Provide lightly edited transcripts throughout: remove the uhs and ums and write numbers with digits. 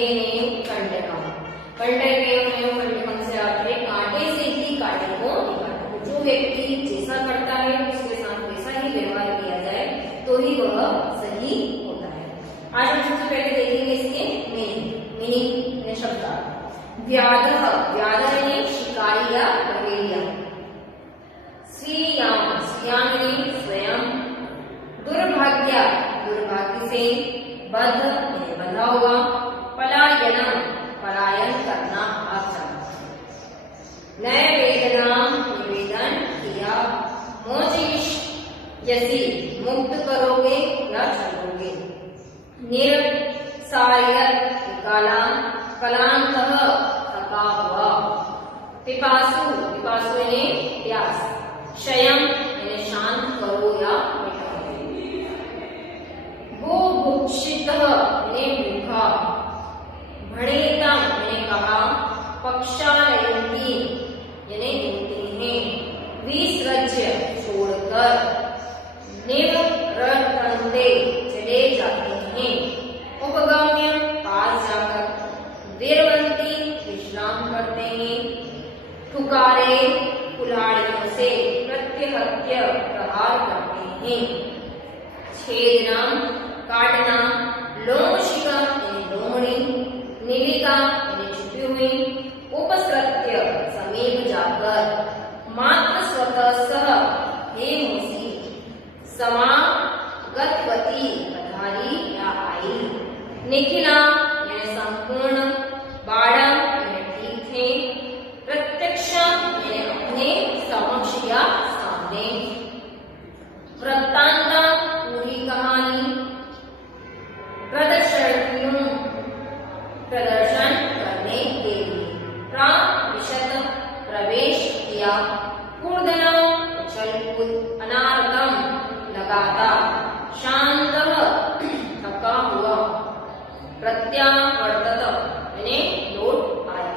कंटकम। कंटकम से आपने कांटे से ही कांटे को निकालना। जो व्यक्ति जैसा करता है उसके साथ वैसा ही व्यवहार किया जाए तो ही वह सही होता है। आज हम सबसे पहले देखेंगे इसके मीनिंग शब्द। व्याधः, व्याधः यानी शिकारी या बहेलिया। स्वीयाम, स्वीयाम यानी स्वयं। दुर्भाग्य, दुर्भाग्य से। बद्ध यानी बंधा हुआ। पलायनम, पलायन करना, भागना। नैवेदनाम, निवेदन किया। मोचिष्यसि, मुक्त करोगे या छोड़ोगे। निर्सार्यत्, निकाला। कलांतः, थका हुआ। पिपासु, पिपासु यानी प्यास। शयम यानी शांत करो या मिटाओ। बुभुक्षितः यानी भूखा। भणेता यानी कहा। पक्षालयन्ति यानी ढूंढते हैं। विसृज्य, छोड़कर। निवर्तन्ते, चले जाते हैं। उपगम्य, पास जाकर। विरवन्ति, विश्राम करते हैं। ठुकारे, कुल्हाड़ियों से। प्रत्यहत्य, प्रहार करते हैं। छेदना, काटना। लोमशिका यानी लोमड़ी। निलिका यानी छुपी हुई। उपसृत्य, समीप जाकर। मात्र स्वतः सह, हे मूसी। समागतवती, पधारी या आई। निखिला यानी संपूर्ण। बाढ़म यानी ठीक है। प्रत्यक्ष यानी अपने समक्ष या सामने। वृत्तांत, पूरी कहानी। प्रदर्शनियों, प्रदर्शन करने के लिए। प्रविशत, प्रवेश किया। कूर्दन, उछल कूद। अनारतम, लगातार। शांतः, थका हुआ। प्रत्यावर्तत यानी लौट आया।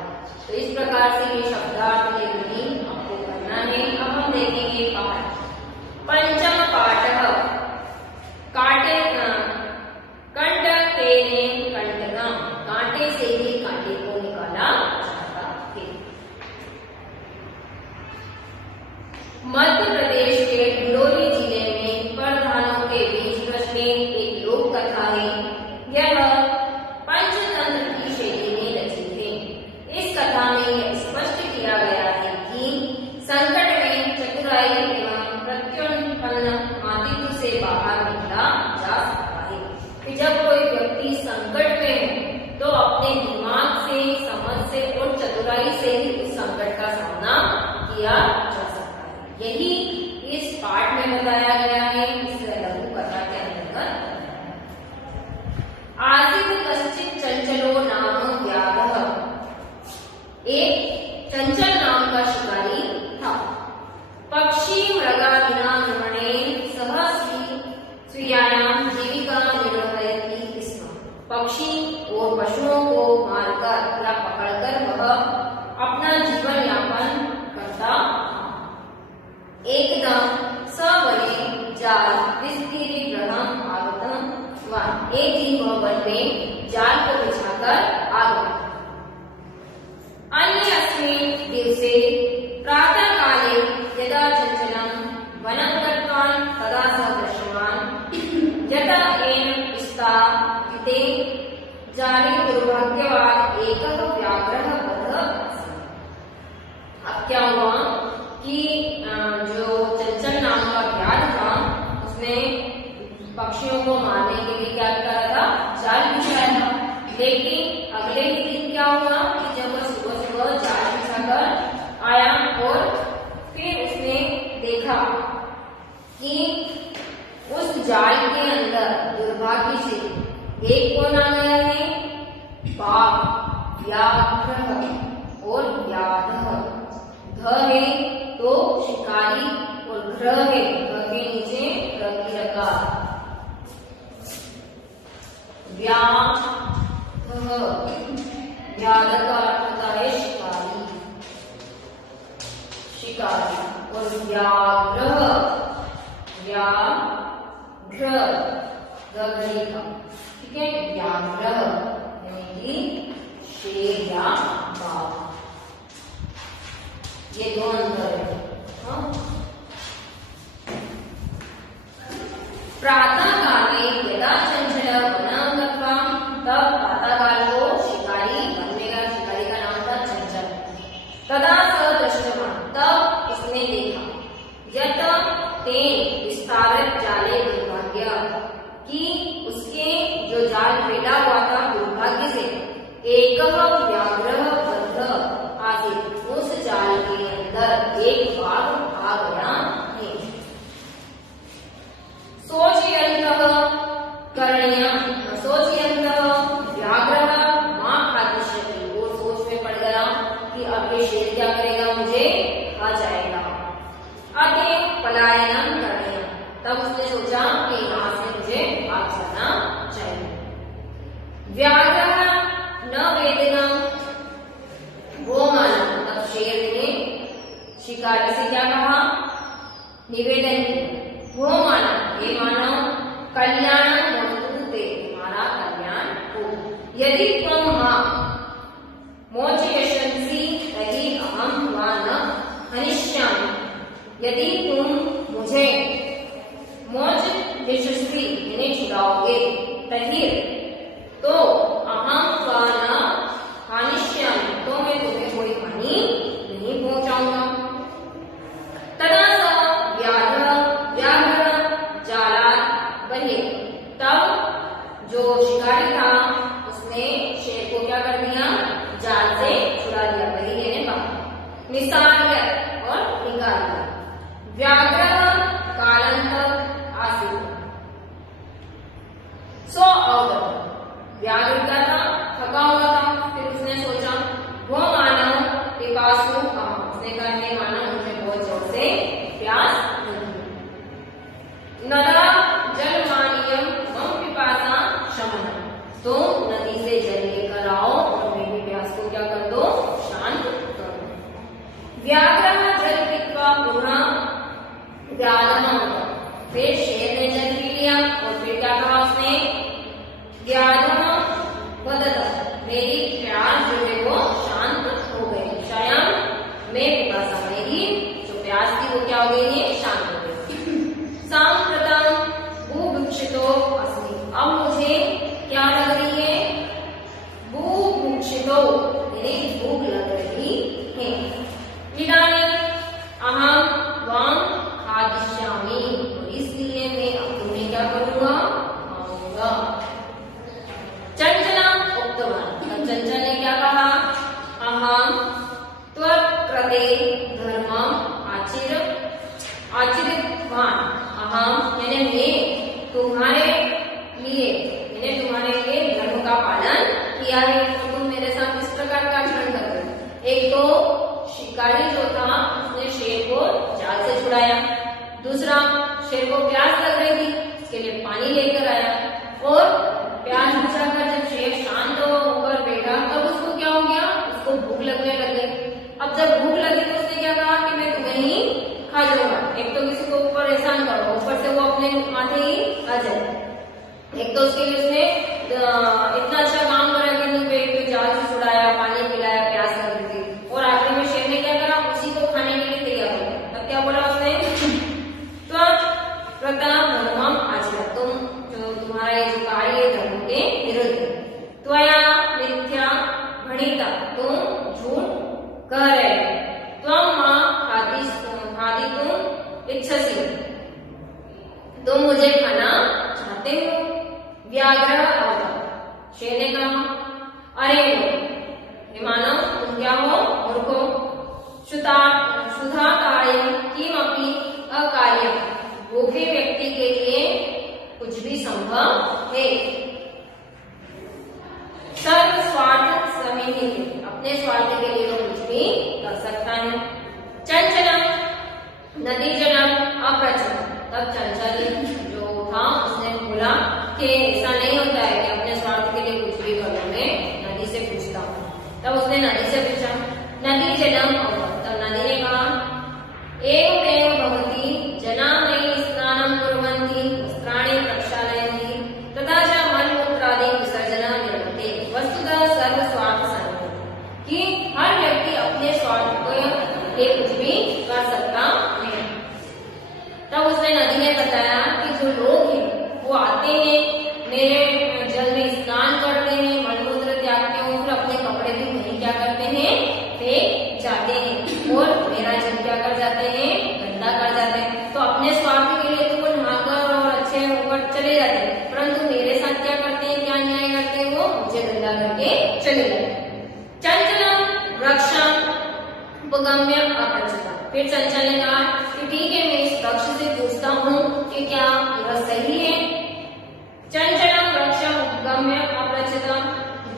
तो इस प्रकार से ये शब्दार्थ के मीनिंग आपको करना है। अब हम देखेंगे पाठ। पंचम पाठः। कांटे, कंटकेन कंटकम, कांटे से ही कांटे को निकाला जाता है। मध्य प्रदेश के डिंडोरी जिले में प्रधानों के बीच प्रचलित एक लोक कथा है। यह पंचतंत्र की शैली में रचित है। इस कथा में यह स्पष्ट किया गया है कि संकट में चतुराई एवं प्रत्युत्पन्न मातृत्व से बाहर निकला जा सकता है। कि जब कोई व्यक्ति संकट में है तो अपने दिमाग से, समझ से और चतुराई से ही उस संकट का सामना किया जा सकता है। यही इस पाठ में बताया गया है, इस लघु कथा के अंतर्गत। आसीत कश्चित् चंचलो नाम व्याधः। एक चंचल नाम का शिकारी था। पक्षी मृगादिना निर्मणेन सह स्वीयायाम जीविका निर्वहयति स्म। पक्षी और पशुओं को मारकर या पकड़कर वह अपना जीवन यापन करता था। एकदम सवने जाल विस्तीर्य ग्रहम आगतम। एक दिन वह वन में जाल को बिछाकर आ गया। अन्य अस्मिन् दिवसे प्रातः काले यदा चंचलं वनं गतवान् तदा सः दृष्टवान् यथा येन स्थापिते जाले दुर्भाग्यवान् एकः व्याघ्रः बद्धः आसीत्। अब क्या हुआ कि जो चंचल नाम का व्याघ्र था उसने पक्षियों को मारने के लिए क्या करा था, जाल बिछाया था। लेकिन अगले ही दिन क्या हुआ कि जब वह सुबह सुबह जाल बिछाकर आया और फिर उसने देखा कि उस जाल के अंदर दुर्भाग्य से एक कौन आ गया है, बाघ, व्याघ्र और व्याधः। ध है तो शिकारी और घ्र है, घ के नीचे घ की रकार। व्याधः, व्याध का अर्थ होता है शिकारी, शिकारी। और व्याघ्र, व्याघ्र, ठीक है, व्याघ्र यानी कि शेर या बाघ, ये दो अंतर है। प्रातः काले यदा चंचल वनं गत्वा, तब प्रातः काल को शिकारी बनने का, शिकारी का नाम था चंचल। तदा स दृष्टवान्, तब उसने देखा, यत तेन विस्तारत जाले दुर्भाग्य, कि उसके जो जाल फेंटा हुआ था दुर्भाग्य से, एकः व्याघ्रः बद्ध आसीत्, उस जाल के अंदर एक बाघ आ गया है। सोचयन्तः करणीयम्, सोचयन्तः व्याघ्रः मां खादिष्यति, वो सोच में पड़ गया कि अब ये शेर क्या करेगा, मुझे खा जाएगा। अतः पलायनं करणीयम्, तब उसने सोचा कि यहाँ से मुझे भाग जाना चाहिए। व्याघ्रः न वेदनं गोमानं, तब शेर ने शिकारी से क्या कहा, निवेदन किया, गोमानं, हे मानव, कल्याणं भवतु ते, तुम्हारा कल्याण हो। यदि त्वं मां मोचयिष्यसि तर्हि अहं त्वा न हनिष्यामि, यदि तुम मुझे मोचयिष्यसि, यानी छुड़ाओगे, तर्हि तो अहं त्वा न हनिष्यामि, तो मैं तुम्हें कोई हानि नहीं पहुंचाऊंगा। तदा स व्याघ्र जालात् बन्य, तब जो शिकारी था उसने शेर को क्या कर दिया, जाल से छुड़ा दिया, वही लेने बाहर निसार्य और निकाल दिया। व्याघ्र कालांत आसीत्, सो अवगत, व्याघ्र क्या था, थका हुआ था, फिर उसने सोचा, वो मानव पिपासु अहम्, उसने कहा, हे मानव, मुझे बहुत जोर से प्यास लगी। नदा जलमानीयम मम पिपासा शमनम, तो नदी से जल लेकर आओ और मेरी प्यास को क्या कर दो, शांत करो। व्याघ्रः जल पीत्वा पुनः व्याघ्रः, फिर शेर ने जल पी लिया और फिर क्या कहा उसने, व्याघ्रः वदत, मेरी प्यास जो है वो शांत हो गई। स्वयं मैं पिपासा, मेरी जो प्यास थी वो क्या हो गई है, शांत हो गई। सांप्रतं बुभुक्षितो अस्मि, अब मुझे क्या लग रही है, बुभुक्षितो, यानी भूख लग रही है। इदानीम् अहं त्वां खादिष्यामि, और इसलिए मैं अब तुम्हें क्या करूंगा, खाऊंगा। चंचलम् उक्तवान्, चंचल ने क्या कहा, अहं त्वत्कृते धर्मम् आचरितवान्, अहं यानी मैं तुम्हारे लिए, मैंने तुम्हारे लिए धर्म का पालन किया है, तो तुम मेरे साथ इस प्रकार का आचरण कर रहे हो। एक तो शिकारी जो था उसने शेर को जाल से छुड़ाया, दूसरा शेर को प्यास लग रही थी, उसके लिए पानी लेकर आया, और प्यास बुझाकर जब शेर शांत होकर बैठा तब उसको क्या हो गया, उसको भूख लगने लगी। अब जब भूख लगी तो उसने क्या कहा कि मैं तुम्हें ही खा जाऊंगा। एक तो किसी को ऊपर एहसान करो, ऊपर से वो अपने माथे ही आ जाए। एक तो उसके लिए उसने इतना अच्छा काम करा कि पेट पे जाल से छुड़ाया, पानी पिलाया, प्यास लग रही थी, और आखिर में शेर ने क्या करा, उसी को खाने के लिए तैयार हो गया। तब क्या बोला उसने, धर्मम आचरण, तुम जो तुम्हारा ये जो कार्य है धर्म के विरुद्ध। त्वया मिथ्या भणिता, तुम झूठ कह रहे हो। त्वं मां खादितुम् इच्छसि, तुम मुझे खाना चाहते हो। व्याघ्रः अवदत्, शेर ने कहा, अरे हे मानव, तुम क्या हो, मूर्ख हो। क्षुधाकार्यं किमपि अकार्यम्, भूखे व्यक्ति के लिए कुछ भी संभव है। सर्व स्वार्थ समेत, अपने स्वार्थ के लिए तो कुछ भी कर सकता है। चंचलम नदी जलम अप्रचल, तब चंचल जो था उसने बोला कि ऐसा नहीं होता है कि अपने स्वार्थ के लिए कुछ भी करो, मैं नदी से पूछता हूँ। तब उसने नदी से पूछा, नदी जलम अवगत, तब नदी ने कहा, एवमेव भवति जनाः नैव स्नानं कुर्वन्ति वस्त्राणि प्रक्षालयन्ति तथा च मलमूत्रादि विसर्जनं निर्वहन्ति, वस्तुतः सर्वस्वार्थसंहिता। मुझे धंधा करके चले गए। चंचलम वृक्षम उपगम्य अपरिचितम। फिर चंचल ने कहा कि ठीक है, मैं इस वृक्ष से पूछता हूँ कि क्या यह सही है। चंचलम वृक्षम उपगम्य अपरिचितम।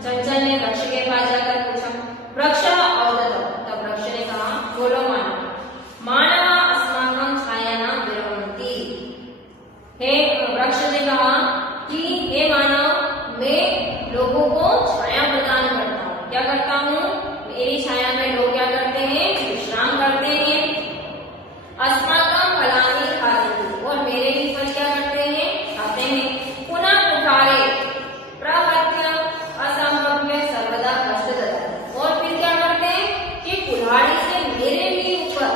चंचल ने वृक्ष के पास जाकर पूछा। वृक्ष अवदत्। तब वृक्ष ने कहा, बोलो मानव अस्माकं छायानां विरमन्ति। हे वृक्ष ने कहा कि हे मानव, मैं लोगों को छाया प्रदान करता हूँ। क्या करता हूँ? मेरी छाया में लोग क्या करते हैं? विश्राम करते हैं। अस्माकं फलानि खादन्ति। और मेरे ही फल क्या करते हैं? खाते हैं। पुनः कुठारे प्रहत्य असंभव्य सर्वदा कष्ट ददाति। और फिर क्या करते हैं कि कुल्हाड़ी से मेरे ही ऊपर,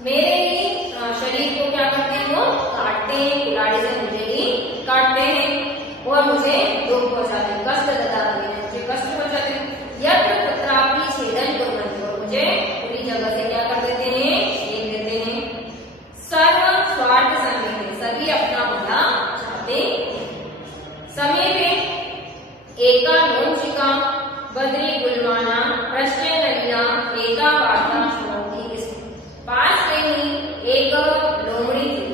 मेरे ही शरीर को क्या करते हैं? वो काटते हैं। कुल्हाड़ी से मुझे ही काटते हैं और मुझे दुख पहुंचाते हैं, कष्ट ददाति। मुझे कष्ट पहुंचाते हैं। यत्र तत्रापि छेदन कुर्वन्ति। और मुझे पूरी जगह से क्या कर देते हैं? छेद देते हैं। सर्व स्वार्थ समीपे। सभी अपना भला चाहते हैं। समीपे एका लोमशिका बद्री गुलमाना प्रश्नललिया एका वार्ता शृणोति। पास में ही एक लोमड़ी थी,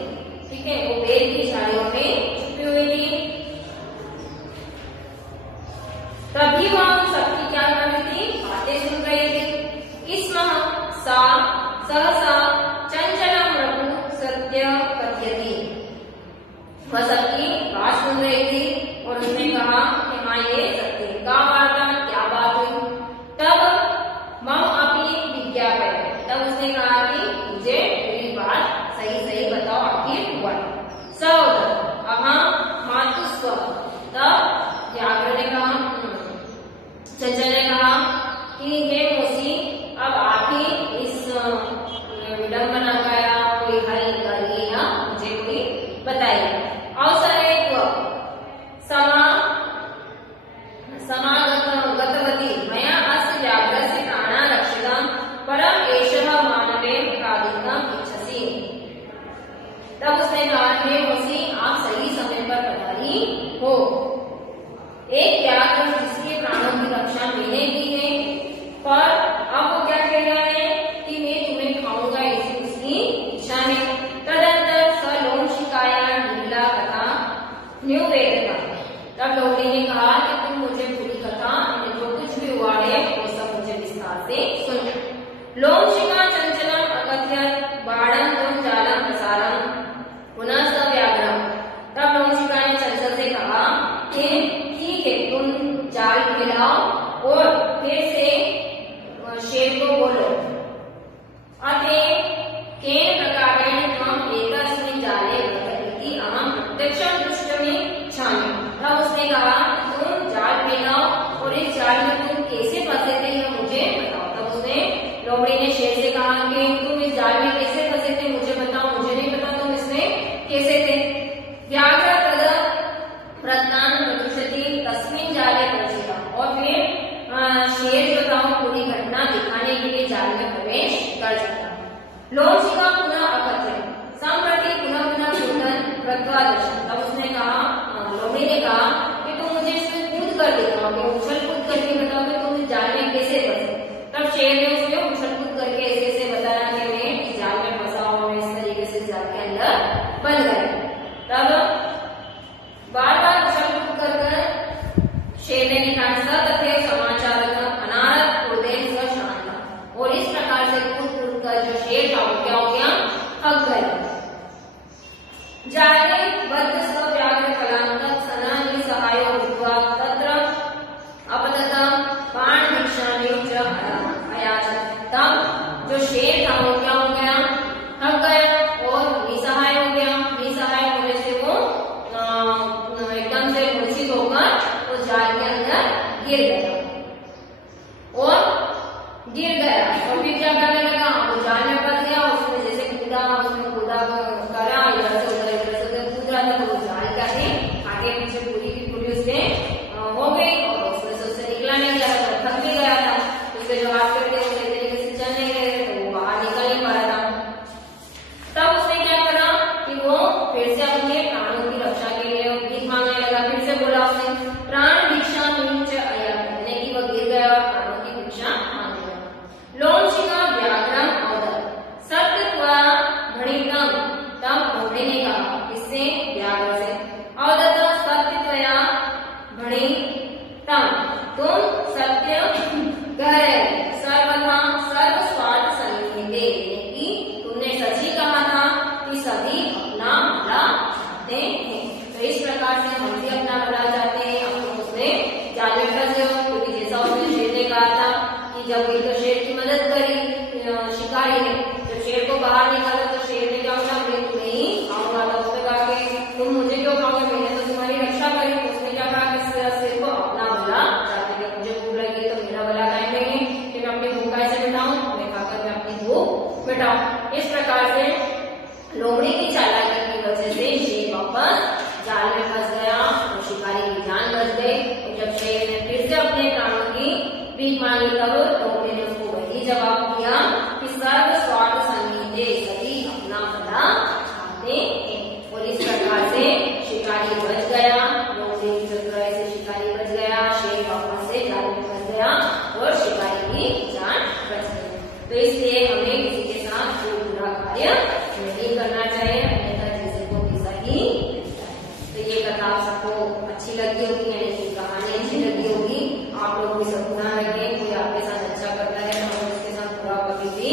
ठीक है, वो पेड़ की झाड़ियों में छुपी हुई थी। तभी वह सबकी क्या कर रही थी? बातें सुन रही थी। इसमें सा सहसा चंचलम रघु सत्य कथयति। वह सबकी बात सुन रही थी और उसने कहा कि हाँ, ये सत्य का वार्ता, क्या बात हुई। तब मम अपनी विज्ञापन। तब उसने कहा कि मुझे मेरी बात सही सही बताओ, आखिर हुआ। सौद अहम मातुस्व। तब व्याघ्र ने कहा, चंचल ने कहा कि हे मोसी, अब आखिर इस विडंबना का या कोई हल निकालिए या मुझे कोई बताइए। अवसरे समागतवती मया अस्य व्याघ्रस्य प्राणा रक्षितं परम एषः मानवेन खादितम् इच्छसि। तब उसने कहा, हे मोसी, आप सही समय पर पधारी हो। एक व्याघ्र जिसके प्राणों की रक्षा मैंने की है, पर अब वो क्या कह रहा है कि मैं तुम्हें खाऊंगा, इसी उसकी इच्छा है। तदंतर स लोमशिकाया नीला कथा न्यूवेदता। तब लोमड़ी ने कहा कि तुम मुझे पूरी कथा, जो कुछ भी हुआ है वो सब मुझे विस्तार से सुनो। लोमशिका चंचलम अकथयत बाणं त्वं जालं प्रसारं पुनः स व्याघ्रं। तब लोमशिका ने चंचल से कहा कि ठीक है, तुम जाल फैलाओ और फिर से शेर को बोलो। अते केन प्रकारेण त्वं एतस्मिन् जाले प्रविशति अहं प्रत्यक्षं द्रष्टुमिच्छामि। तब उसने कहा, तुम जाल फैलाओ और इस जाल में तुम कैसे फंसे थे यह मुझे बताओ। तब उसने, लोमड़ी ने शेर से कहा कि तुम इस जाल में कैसे फंसे थे मुझे बताओ, मुझे नहीं पता तुम इसमें कैसे थे। व्याघ्र तद प्रत्यान प्रविशति तस्मिन् जाले प्रवेशिता। और फिर शेर जो था पूरी घटना दिखाने के लिए जाल में प्रवेश कर सकता। लोमशिका पुनः अकथयत् सम्प्रति पुनः पुनः शोधन कृत्वा दर्शन। तब उसने कहा, लोमड़ी ने कहा कि तुम मुझे इसमें कूद कर दिखाओगे, उछल कूद करके बताओगे तुम इस जाल में कैसे फंसे। तब शेर ने उसमें उछल कूद करके ऐसे ऐसे बताया कि मैं इस जाल में फंसा हूं, मैं इस तरीके से जाल के अंदर बन गया। तब बार बार उछल कूद कर शेर ने कहा, सत्य समाचार अनारत हृदय स शांत। और इस प्रकार से कूद कूद कर जो शेर था वो क्या हो गया? थक गया। जाले बद्ध स व्याघ्र फलांतक सना निसहायो भूत्वा तत्र अपततं बाण भिक्षामेव च अयाचत। तब जो शेर था वो क्या हो गया? थक गया और निसहाय हो गया। निसहाय होने से वो एकदम से मूर्छित होकर उस जाल के अंदर गिर गया और फिर क्या करने लगा? वो जाल में फंस गया। उसमें जैसे कूदा करा, इधर से उधर कूद रहा था, तो वो जाल का है आगे पीछे पूरी की पूरी उसने हो गई और उसमें से उससे निकला नहीं जा रहा था, थक भी गया था। उसके जो हाथ करते वो सही तरीके से चल नहीं रहे तो वो बाहर निकल नहीं पा रहा था। तब उसने क्या करा कि वो फिर से अपने प्राणों की रक्षा के लिए भीख मांगने लगा। फिर से बोला उसने, प्राण भिक्षा गई तो शेर की मदद करी शिकारी ने। जब शेर को बाहर निकाला तो शेर ने क्या बोला, मैं तुम्हें ही खाऊंगा। तो उसने कहा कि तुम मुझे क्यों खाओगे, मैंने तो तुम्हारी रक्षा करी। उसने क्या कहा कि शेर को अपना भला चाहते कि मुझे भूख लगी तो मेरा भला खाएंगे कि मैं अपनी भूख कैसे मिटाऊं, मैं खाकर मैं अपनी भूख मिटाऊं। इस प्रकार से लोमड़ी की चालाकी की वजह से शेर वापस जाल में फंस गया और शिकारी की जान बच गई। और जब शेर ने फिर से अपने प्राणों की भीख मांगी तब लोमड़ी ने उसको वही जवाब दिया कि सर्व स्वार्थ संगीते सभी अपना भला चाहते हैं। और इस प्रकार से शिकारी बच गया, लोमड़ी की चतुराई से शिकारी बच गया, शेर वापस से जाल में फंस गया और शिकारी की जान बच गई। तो इसलिए हमें किसी के साथ कोई बुरा कार्य नहीं करना चाहिए, अन्यथा जैसे को वैसा ही। तो ये कथा आप सबको अच्छी लगी होगी, यानी कि कहानी अच्छी लगी होगी। आप लोग भी सब ध्यान रखें, कोई आपके साथ अच्छा करता है तो हमें उसके साथ बुरा कभी भी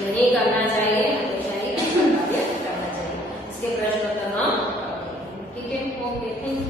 नहीं करना चाहिए, हमेशा ही अच्छा कार्य करना चाहिए। इसके प्रश्न उत्तर हम ठीक है। Okay, thank you.